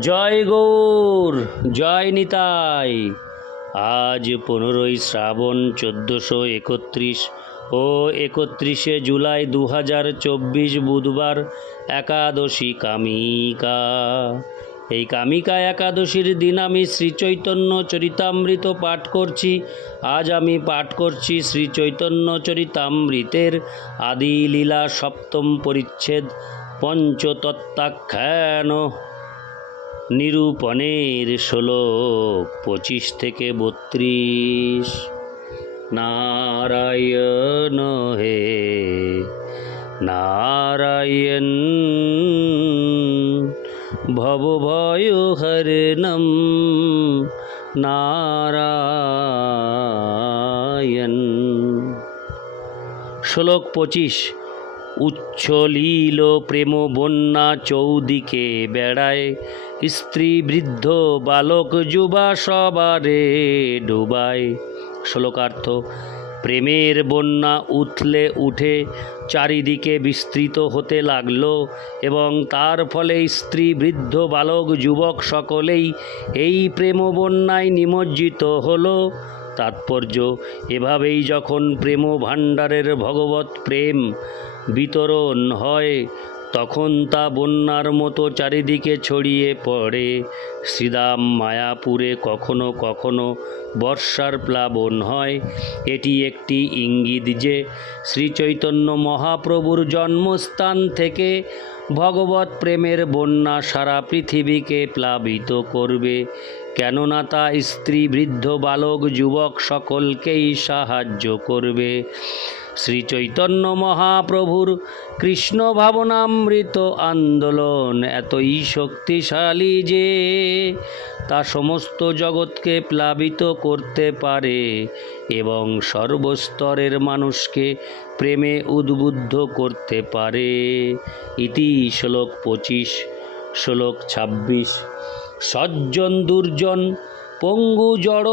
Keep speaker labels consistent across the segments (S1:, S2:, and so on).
S1: জয় গৌর, জয় নিতাই। আজ পনেরোই শ্রাবণ চোদ্দোশো একত্রিশ ও একত্রিশে জুলাই দু হাজার চব্বিশ বুধবার একাদশী কামিকা। এই কামিকা একাদশীর দিন আমি শ্রী চৈতন্য চরিতামৃত পাঠ করছি। আজ আমি পাঠ করছি শ্রী চৈতন্য চরিতামৃতের আদি লীলা সপ্তম পরিচ্ছেদ পঞ্চতত্ত্বাখ্যান। নিরূপণের ষোলো পঁচিশ থেকে বত্রিশ। নারায়ণ হে, নারায়ণ ভবভয় হরণম, নারায়ণ। শ্লোক পঁচিশ, উচ্ছলীল প্রেম বন্যা চৌদিকে বেড়ায় স্ত্রী বৃদ্ধ, বালক, যুবা সবারে ডুবায়। শ্লোকার্থ, প্রেমের বন্যা উথলে উঠে চারিদিকে বিস্তৃত হতে লাগল এবং তার ফলে স্ত্রী বৃদ্ধ, বালক, যুবক সকলেই এই প্রেম বন্যায় নিমজ্জিত হলো। তাৎপর্য, এভাবেই যখন প্রেম ভাণ্ডারের ভগবত প্রেম বিতরণ হয় তখন তা বন্যার মতো চারিদিকে ছড়িয়ে পড়ে। শ্রীদাম মায়াপুরে কখনো কখনো বর্ষার প্লাবন হয়। এটি একটি ইঙ্গিত যে শ্রীচৈতন্য মহাপ্রভুর জন্মস্থান থেকে ভগবত প্রেমের বন্যা সারা পৃথিবীকে প্লাবিত করবে। কেননা তা স্ত্রী, বৃদ্ধ, বালক, যুবক সকলকেই সাহায্য করবে। শ্রী চৈতন্য মহাপ্রভুর কৃষ্ণ ভাবনামৃত আন্দোলন। এতই শক্তিশালী যে তা সমস্ত জগৎকে প্লাবিত করতে পারে এবং সর্বস্তরের মানুষকে প্রেমে উদ্বুদ্ধ করতে পারে। ইতি শ্লোক পঁচিশ, শ্লোক ছাব্বিশ। সজ্জন দুর্জন, পঙ্গু জড়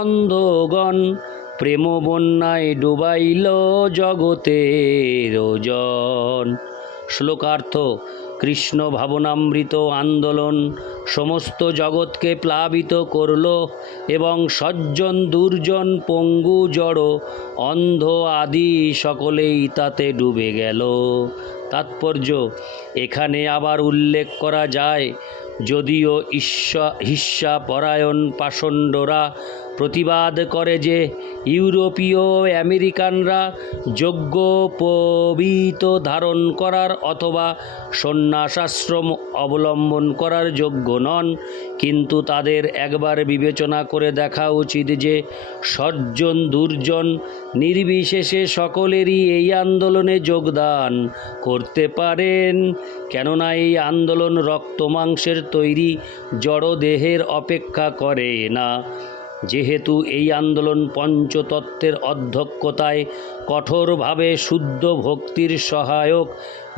S1: অন্ধগণ প্রেম বন্যায় ডুবাইল জগতের ওজন। শ্লোকার্থ, কৃষ্ণ ভাবনামৃত আন্দোলন সমস্ত জগৎকে প্লাবিত করল এবং সজ্জন, দুর্জন, পঙ্গু, জড়, অন্ধ আদি সকলেই তাতে ডুবে গেল। তাৎপর্য, এখানে আবার উল্লেখ করা যায়, যদিও ঈর্ষা হিস্যা পরায়ণ পাষণ্ডরা প্রতিবাদ করে যে ইউরোপীয় আমেরিকানরা যোগ্য পবিত ধারণ করার অথবা সন্ন্যাসাশ্রম অবলম্বন করার যোগ্য নন, কিন্তু তাদের একবার বিবেচনা করে দেখা উচিত যে সজ্জন দুর্জন নির্বিশেষে সকলেরই এই আন্দোলনে যোগদান করতে পারেন। কেননা এই আন্দোলন রক্ত মাংসের তৈরি জড় দেহের অপেক্ষা করে না। যেহেতু এই আন্দোলন পঞ্চতত্ত্বের অধ্যক্ষতায় কঠোরভাবে শুদ্ধ ভক্তির সহায়ক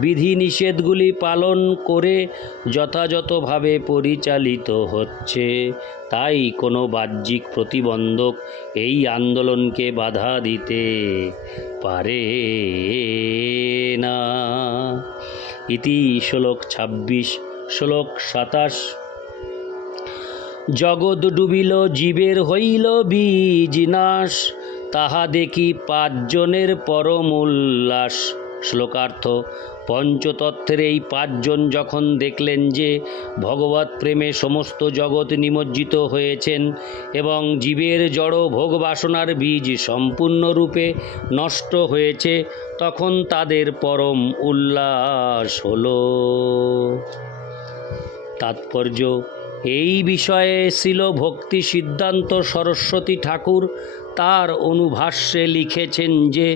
S1: বিধিনিষেধগুলি পালন করে যথাযথভাবে পরিচালিত হচ্ছে, তাই কোনো বাহ্যিক প্রতিবন্ধক এই আন্দোলনকে বাধা দিতে পারে না। ইতি শ্লোক ছাব্বিশ, শ্লোক সাতাশ জগৎ ডুবিল, জীবের হইল বীজ নাশ। তাহা দেখি পাঁচজনের পরম উল্লাস। শ্লোকার্থ, পঞ্চতত্ত্বের এই পাঁচজন যখন দেখলেন যে ভগবত প্রেমে সমস্ত জগৎ নিমজ্জিত হয়েছেন এবং জীবের জড় ভোগ বাসনার বীজ সম্পূর্ণরূপে নষ্ট হয়েছে, তখন তাদের পরম উল্লাস হলো। তাৎপর্য এই বিষয়ে ছিল ভক্তি সিদ্ধান্ত সরস্বতী ঠাকুর। তার অনুভাষ্যে লিখেছেন যে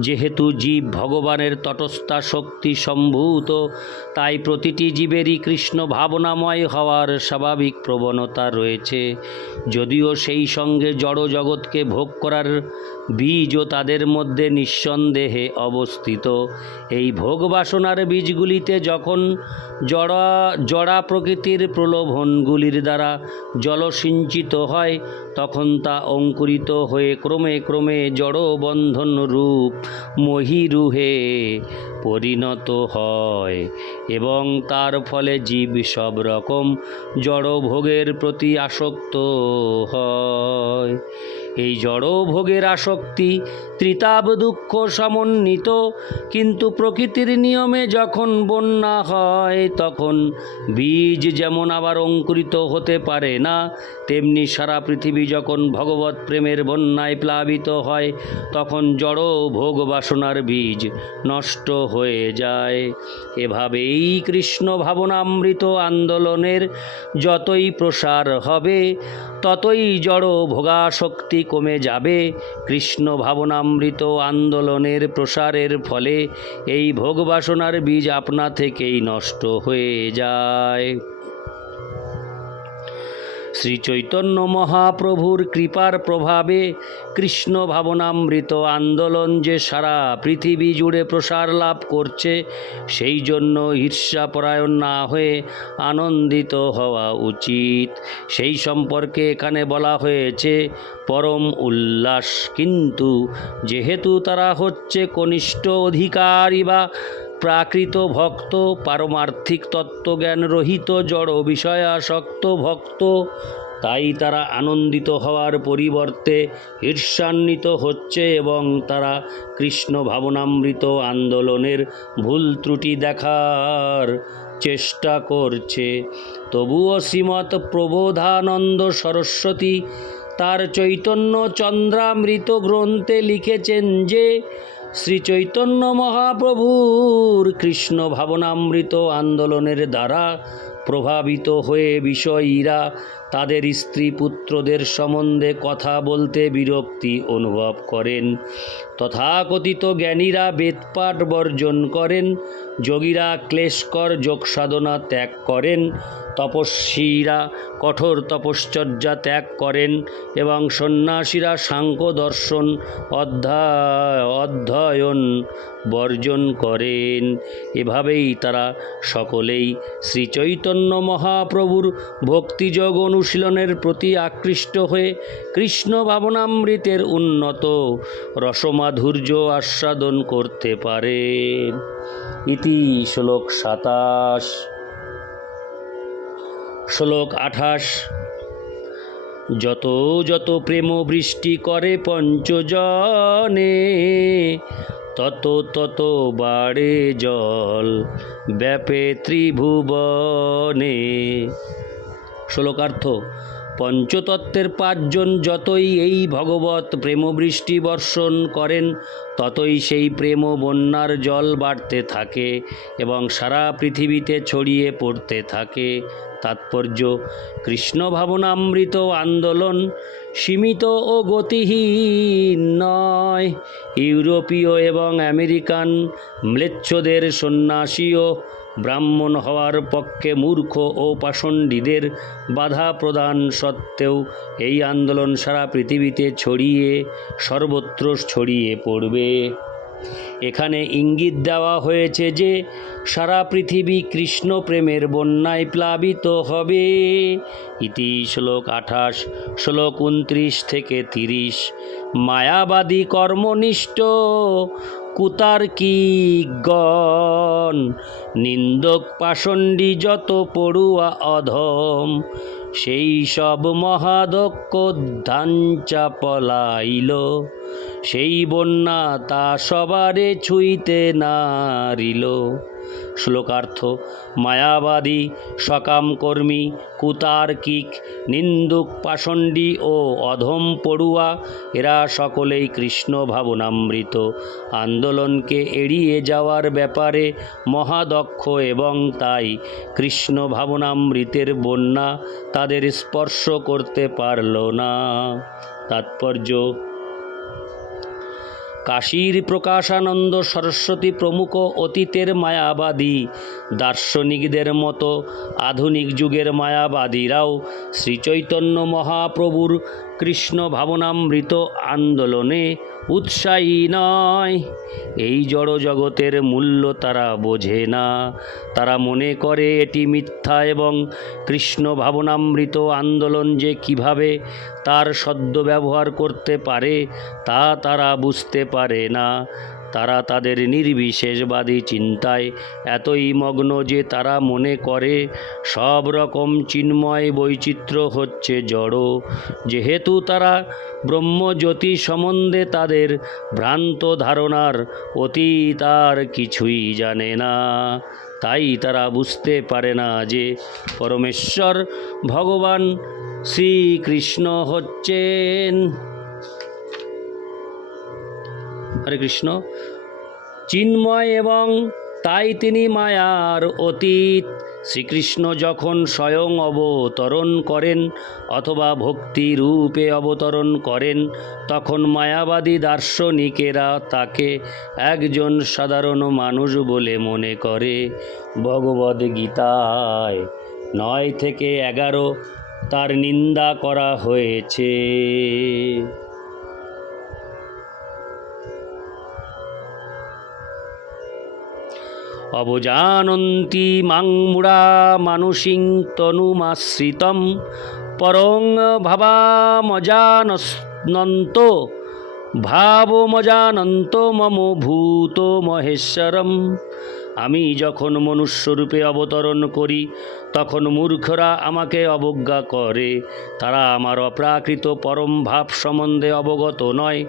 S1: যেহেতু জীব ভগবানের তটস্থা শক্তি সম্ভূত, তাই প্রতিটি জীবেরই কৃষ্ণ ভাবনাময় হওয়ার স্বাভাবিক প্রবণতা রয়েছে। যদিও সেই সঙ্গে জড় জগৎকে ভোগ করার বীজও তাদের মধ্যে নিঃসন্দেহে অবস্থিত। এই ভোগ বাসনার বীজগুলিতে যখন জড়া জড়া প্রকৃতির প্রলোভনগুলির দ্বারা জলসিঞ্চিত হয়, তখন তা অঙ্কুরিত হয়ে ক্রমে ক্রমে জড়বন্ধন রূপ মহিরুহে পরিণত হয় এবং তার ফলে জীব সব রকম জড়ভোগের প্রতি আসক্ত হয়। এই জড়ভোগের আসক্তি ত্রিতাব দুঃখ সমন্বিত, কিন্তু প্রকৃতির নিয়মে যখন বন্যা হয়, তখন বীজ যেমন আবার অঙ্কুরিত হতে পারে না, তেমনি সারা পৃথিবী যখন ভগবত প্রেমের বন্যায় প্লাবিত হয়, তখন জড় ভোগ বাসনার বীজ নষ্ট হয়ে যায়। এভাবেই কৃষ্ণ ভাবনামৃত আন্দোলনের যতই প্রসার হবে, ততই জড় ভোগাসক্তি কমে যাবে। কৃষ্ণ ভাবনামৃত আন্দোলনের প্রসারের ফলে এই ভোগবাসনার বীজ আপনা থেকেই নষ্ট হয়ে যায়। শ্রী চৈতন্য মহাপ্রভুর কৃপার প্রভাবে কৃষ্ণ ভাবনামৃত আন্দোলন যে সারা পৃথিবী জুড়ে প্রসার লাভ করছে, সেই জন্য ঈর্ষাপরায়ণ না হয়ে আনন্দিত হওয়া উচিত। সেই সম্পর্কে এখানে বলা হয়েছে, পরম উল্লাস কিন্তু যেহেতু তারা হচ্ছে কনিষ্ঠ অধিকারী বা প্রাকৃত ভক্ত, পারমার্থিক তত্ত্বজ্ঞান রহিত, জড় বিষয়াসক্ত ভক্ত। তাই তারা আনন্দিত হওয়ার পরিবর্তে ঈর্ষান্বিত হচ্ছে এবং তারা কৃষ্ণ ভাবনামৃত আন্দোলনের ভুল ত্রুটি দেখার চেষ্টা করছে। তবুও শ্রীমৎ প্রবোধানন্দ সরস্বতী তার চৈতন্য চন্দ্রামৃত গ্রন্থে লিখেছেন যে শ্রী চৈতন্য মহাপ্রভুর কৃষ্ণ ভাবনামৃত আন্দোলনের দ্বারা প্রভাবিত হয়ে বিষয়ীরা তাদের স্ত্রী পুত্রদের সম্বন্ধে কথা বলতে বিরক্তি অনুভব করেন। তথাকথিত জ্ঞানীরা বেদপাঠ বর্জন করেন, যোগীরা ক্লেশকর যোগ সাধনা ত্যাগ করেন তপস্বীরা কঠোর তপশ্চর্যা ত্যাগ করেন এবং সন্ন্যাসীরা সাংখ্য দর্শন অধ্যায় অধ্যয়ন, বর্জন করেন। এভাবেই তারা সকলেই শ্রী চৈতন্য মহাপ্রভুর ভক্তিযোগ অনুশীলনের প্রতি আকৃষ্ট হয়ে কৃষ্ণ ভাবনামৃতের উন্নত রসমাধুর্য আস্বাদন করতে পারে। ইতি শ্লোক সাতাশ। শ্লোক আঠাশ। যত যত প্রেম বৃষ্টি করে পঞ্চজনে, তত তত বাড়ে জল ব্যাপে ত্রিভুবনে। শ্লোকার্থ পঞ্চতত্ত্বের পাঁচজন যতই এই ভগবত প্রেমবৃষ্টি বর্ষণ করেন, ততই সেই প্রেম বন্যার জল বাড়তে থাকে এবং সারা পৃথিবীতে ছড়িয়ে পড়তে থাকে। তাৎপর্য, কৃষ্ণ ভাবনামৃত আন্দোলন সীমিত ও গতিহীন নয়। ইউরোপীয় এবং আমেরিকান ম্লেচ্ছদের সন্ন্যাসীও ব্রাহ্মণ হওয়ার পক্ষে মূর্খ ও পাষণ্ডীদের বাধা প্রদান সত্ত্বেও এই আন্দোলন সারা পৃথিবীতে ছড়িয়ে, সর্বত্র ছড়িয়ে পড়বে। এখানে ইঙ্গিত দেওয়া হয়েছে যে, সারা পৃথিবী কৃষ্ণ প্রেমের বন্যায় প্লাবিত হবে। ইতি শ্লোক আঠাশ, শ্লোক উনত্রিশ থেকে তিরিশ। মায়াবাদী কর্মনিষ্ঠ কুতার্কিগণ নিন্দক পাষণ্ডী যত পড়ুয়া অধম সেই সব মহাদক্ষ ধাঞ্চা পলাইল। সেই বন্যা তা সবারে ছুঁইতে নারিল। শ্লোকার্থ, মায়াবাদী, সকাম সকামকর্মী কুতার্কিক, নিন্দুক, পাষণ্ডী ও অধম পড়ুয়া, এরা সকলেই কৃষ্ণ ভাবনামৃত। আন্দোলনকে এড়িয়ে যাওয়ার ব্যাপারে মহাদক্ষ এবং তাই কৃষ্ণ ভাবনামৃতের বন্যা তাদের স্পর্শ করতে পারল না। তাৎপর্য কাশীর প্রকাশানন্দ সরস্বতী প্রমুখ অতীতের মায়াবাদী। দার্শনিকদের মতো আধুনিক যুগের মায়াবাদীরাও শ্রীচৈতন্য মহাপ্রভুর কৃষ্ণ ভাবনামৃত আন্দোলনে উৎসাহী নয়। এই জড় জগতের মূল্য তারা বোঝে না। তারা মনে করে এটি মিথ্যা এবং কৃষ্ণ ভাবনামৃত আন্দোলন যে কীভাবে তার সদ্য ব্যবহার করতে পারে তা তারা বুঝতে পারে না। তারা তাদের নির্বিশেষবাদী চিন্তায় এতই মগ্ন যে তারা মনে করে, সব রকম চিন্ময় বৈচিত্র্য হচ্ছে জড়। যেহেতু তারা ব্রহ্মজ্যোতি সম্বন্ধে তাদের ভ্রান্ত ধারণার অতীত আর কিছুই জানে না, তাই তারা বুঝতে পারে না যে পরমেশ্বর ভগবান শ্রীকৃষ্ণ হচ্ছেন। হরে কৃষ্ণ। চিন্ময় এবং তাই তিনি মায়ার অতীত। শ্রীকৃষ্ণ যখন স্বয়ং অবতরণ করেন অথবা ভক্তি রূপে অবতরণ করেন, তখন মায়াবাদী দার্শনিকেরা তাকে একজন সাধারণ মানুষ বলে মনে করে। ভগবদ গীতায় নয় থেকে এগারো তার নিন্দা করা হয়েছে। অবজানন্তি মাং মুড়া মানুষিং তনুমাশ্রিতম। পরং ভাবামজানন্ত ভাবমজানন্ত মম ভূত মহেশ্বরম। আমি যখন মনুষ্যরূপে অবতরণ করি, তখন মূর্খরা আমাকে অবজ্ঞা করে। তারা আমার অপ্রাকৃত পরম ভাব সম্বন্ধে অবগত নয়,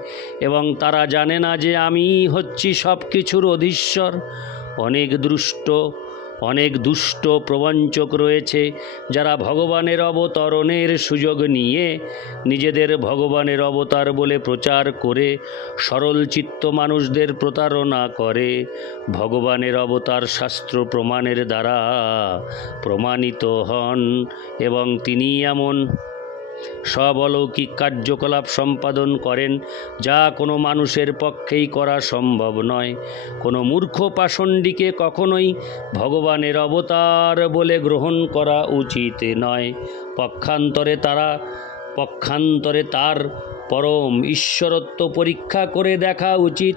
S1: এবং তারা জানে না যে আমি হচ্ছি সব কিছুর অধীশ্বর। অনেক দুষ্ট অনেক দুষ্ট প্রবঞ্চক রয়েছে যারা ভগবানের অবতরণের সুযোগ নিয়ে নিজেদের ভগবানের অবতার বলে প্রচার করে সরল চিত্ত মানুষদের প্রতারণা করে। ভগবানের অবতার শাস্ত্র প্রমাণের দ্বারা প্রমাণিত হন এবং তিনি এমন সব অলৌকিক কার্যকলাপ সম্পাদন করেন, যা কোনো মানুষের পক্ষেই করা সম্ভব নয়। কোনো মূর্খ পাষণ্ডীকে কখনোই ভগবানের অবতার বলে গ্রহণ করা উচিত নয়। পক্ষান্তরে তারা, পক্ষান্তরে তার পরম ঈশ্বরত্ব পরীক্ষা করে দেখা উচিত।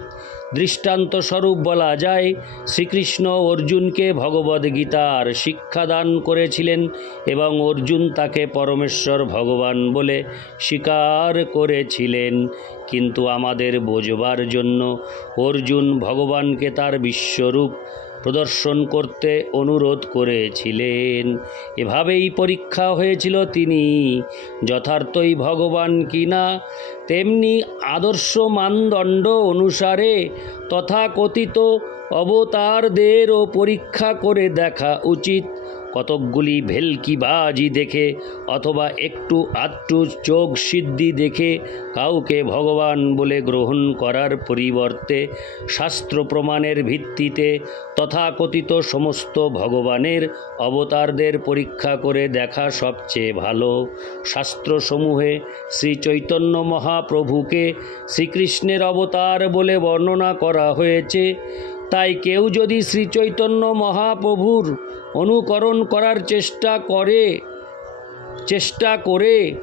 S1: দৃষ্টান্ত স্বরূপ বলা যায়, শ্রীকৃষ্ণ অর্জুনকে ভগবদ্গীতার শিক্ষাদান করেছিলেন এবং অর্জুন তাকে পরমেশ্বর ভগবান বলে স্বীকার করেছিলেন। কিন্তু আমাদের বোঝবার জন্য অর্জুন ভগবানকে তার বিশ্বরূপ প্রদর্শন করতে অনুরোধ করেছিলেন। এভাবেই পরীক্ষা হয়েছিল তিনি। যথার্থই ভগবান কিনা তেমনি আদর্শ মানদণ্ড অনুসারে তথাকথিত অবতারদেরও পরীক্ষা করে দেখা উচিত। কতকগুলি ভেলকিবাজি দেখে অথবা একটু আটটু চোখ সিদ্ধি দেখে কাউকে ভগবান বলে গ্রহণ করার পরিবর্তে শাস্ত্র প্রমাণের ভিত্তিতে তথাকথিত সমস্ত ভগবানের অবতারদের পরীক্ষা করে দেখা সবচেয়ে ভালো। শাস্ত্রসমূহে শ্রী চৈতন্য মহাপ্রভুকে শ্রীকৃষ্ণের অবতার বলে বর্ণনা করা হয়েছে, তাই কেউ যদি শ্রী চৈতন্য মহাপ্রভুর অনুকরণ করার চেষ্টা করে চেষ্টা করে,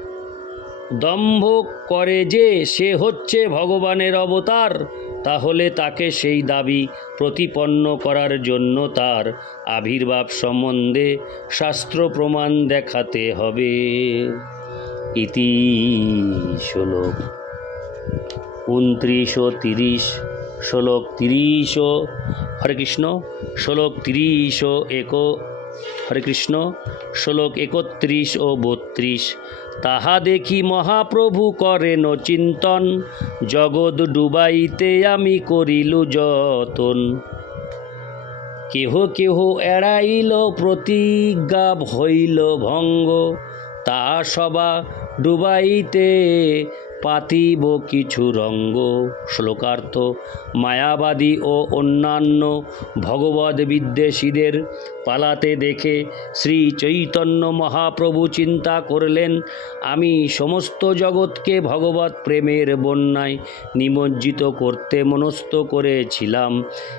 S1: দম্ভ করে যে সে হচ্ছে ভগবানের অবতার, তাহলে তাকে সেই দাবি প্রতিপন্ন করার জন্য তার আবির্ভাব সম্বন্ধে শাস্ত্র প্রমাণ দেখাতে হবে। ইতি শ্লোক। উনত্রিশ ও তিরিশ শ্লোক তিরিশ। হরে কৃষ্ণ। শ্লোক তিরিশ এক। হরে কৃষ্ণ। শ্লোক একত্রিশ ও বত্রিশ। তাহা দেখি মহাপ্রভু করেন চিন্তন। জগৎ ডুবাইতে আমি করিলু যতন। কেহ কেহ এড়াইল প্রতিজ্ঞা হইল ভঙ্গ। তা সবা ডুবাইতে পাতিব কিছু রঙ্গ। শ্লোকার্থ, মায়াবাদী ও অন্যান্য ভগবদ বিদ্বেষীদের পালাতে দেখে শ্রী চৈতন্য মহাপ্রভু চিন্তা করলেন, আমি সমস্ত জগৎকে ভগবত প্রেমের বন্যায় নিমজ্জিত করতে মনস্থ করেছিলাম,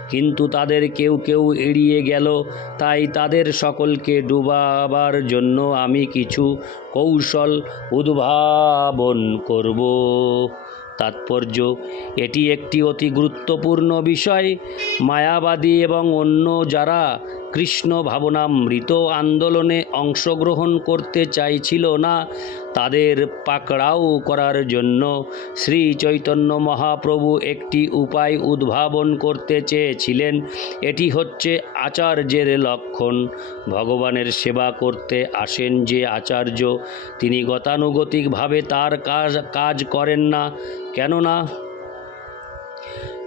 S1: কিন্তু তাদের কেউ কেউ এড়িয়ে গেল। তাই তাদের সকলকে ডুবাবার জন্য আমি কিছু কৌশল উদ্ভাবন করব। তাৎপর্য এটি একটি অতি গুরুত্বপূর্ণ বিষয়। মায়াবাদী এবং অন্য যারা কৃষ্ণ ভাবনামৃত আন্দোলনে অংশগ্রহণ করতে চাইছিল না, তাদের পাকড়াও করার জন্য শ্রী চৈতন্য মহাপ্রভু একটি উপায় উদ্ভাবন করতে চেয়েছিলেন। এটি হচ্ছে আচার্যের লক্ষণ। ভগবানের সেবা করতে আসেন যে আচার্য, তিনি গতানুগতিকভাবে তার কাজ কাজ করেন না। কেননা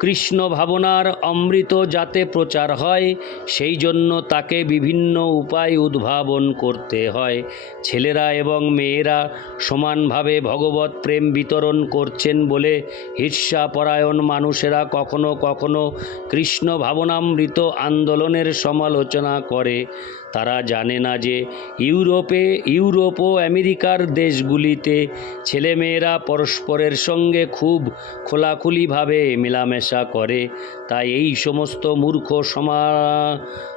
S1: কৃষ্ণ ভাবনার অমৃত যাতে প্রচার হয়, সেই জন্য তাকে বিভিন্ন উপায় উদ্ভাবন করতে হয়। ছেলেরা এবং মেয়েরা সমানভাবে ভগবত প্রেম বিতরণ করছেন বলে ঈর্ষাপরায়ণ মানুষেরা কখনো কখনো কৃষ্ণ ভাবনামৃত আন্দোলনের সমালোচনা করে। তারা জানে না যে ইউরোপে, ইউরোপ ও আমেরিকার দেশগুলিতে ছেলেমেয়েরা পরস্পরের সঙ্গে খুব খোলাখুলিভাবে মেলামেশা করে। তাই এই সমস্ত মূর্খ সমা,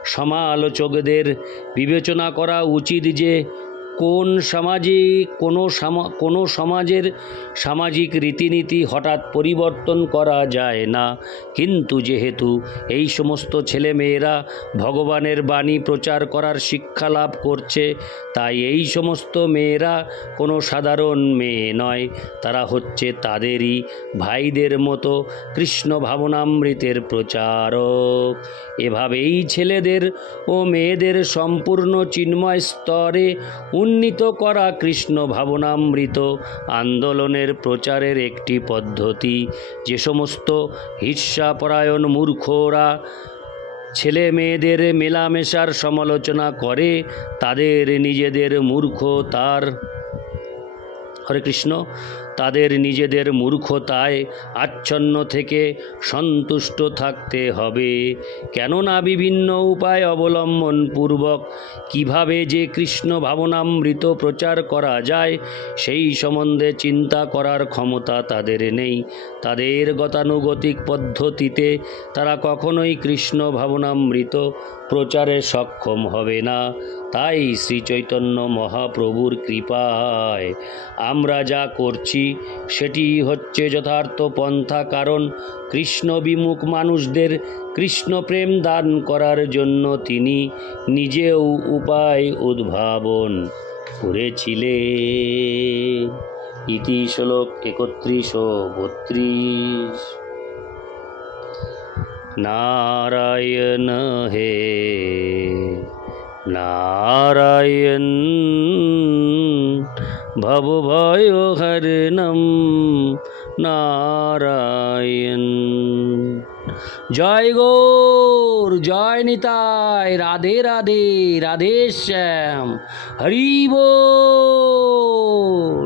S1: সমালোচকদের বিবেচনা করা উচিত যে কোন সমাজে, কোনো কোনো সমাজের সামাজিক রীতিনীতি হঠাৎ পরিবর্তন করা যায় না? কিন্তু যেহেতু এই সমস্ত ছেলেমেয়েরা ভগবানের বাণী প্রচার করার শিক্ষা লাভ করছে, তাই এই সমস্ত মেয়েরা কোনো সাধারণ মেয়ে নয়। তারা হচ্ছে তাদেরই ভাইদের মতো কৃষ্ণ ভাবনামৃতের প্রচারক। এভাবেই ছেলেদের ও মেয়েদের সম্পূর্ণ চিন্ময় স্তরে উন্নীত করা কৃষ্ণ ভাবনামৃত আন্দোলনের প্রচারের একটি পদ্ধতি। যে সমস্ত হিংসাপরায়ণ মূর্খরা ছেলে মেয়েদের মেলামেশার সমালোচনা করে, তাদের নিজেদের মূর্খ তার হরে কৃষ্ণ। তাদের নিজেদের মূর্খতায় আচ্ছন্ন থেকে সন্তুষ্ট থাকতে হবে। কেননা বিভিন্ন উপায় অবলম্বন পূর্বক কীভাবে যে কৃষ্ণ ভাবনামৃত প্রচার করা যায়, সেই সম্বন্ধে চিন্তা করার ক্ষমতা তাদের নেই। তাদের গতানুগতিক পদ্ধতিতে তারা কখনোই কৃষ্ণ ভাবনামৃত প্রচারে সক্ষম হবে না। তাই শ্রীচৈতন্য মহাপ্রভুর কৃপায় আমরা যা করছি, সেটি হচ্ছে যথার্থ পন্থা, কারণ কৃষ্ণ বিমুখ মানুষদের কৃষ্ণ প্রেম দান করার জন্য তিনি নিজেও উপায় উদ্ভাবন করেছিলেন ইতি শ্লোক একত্রিশ ও বত্রিশ। নারায়ণ হে নারায়ণ, ভব ভয় হরণম, নারায়ণ। জয় গৌর, জয় নিতাই, রাধে রাধে রাধে শ্যাম, হরি বল।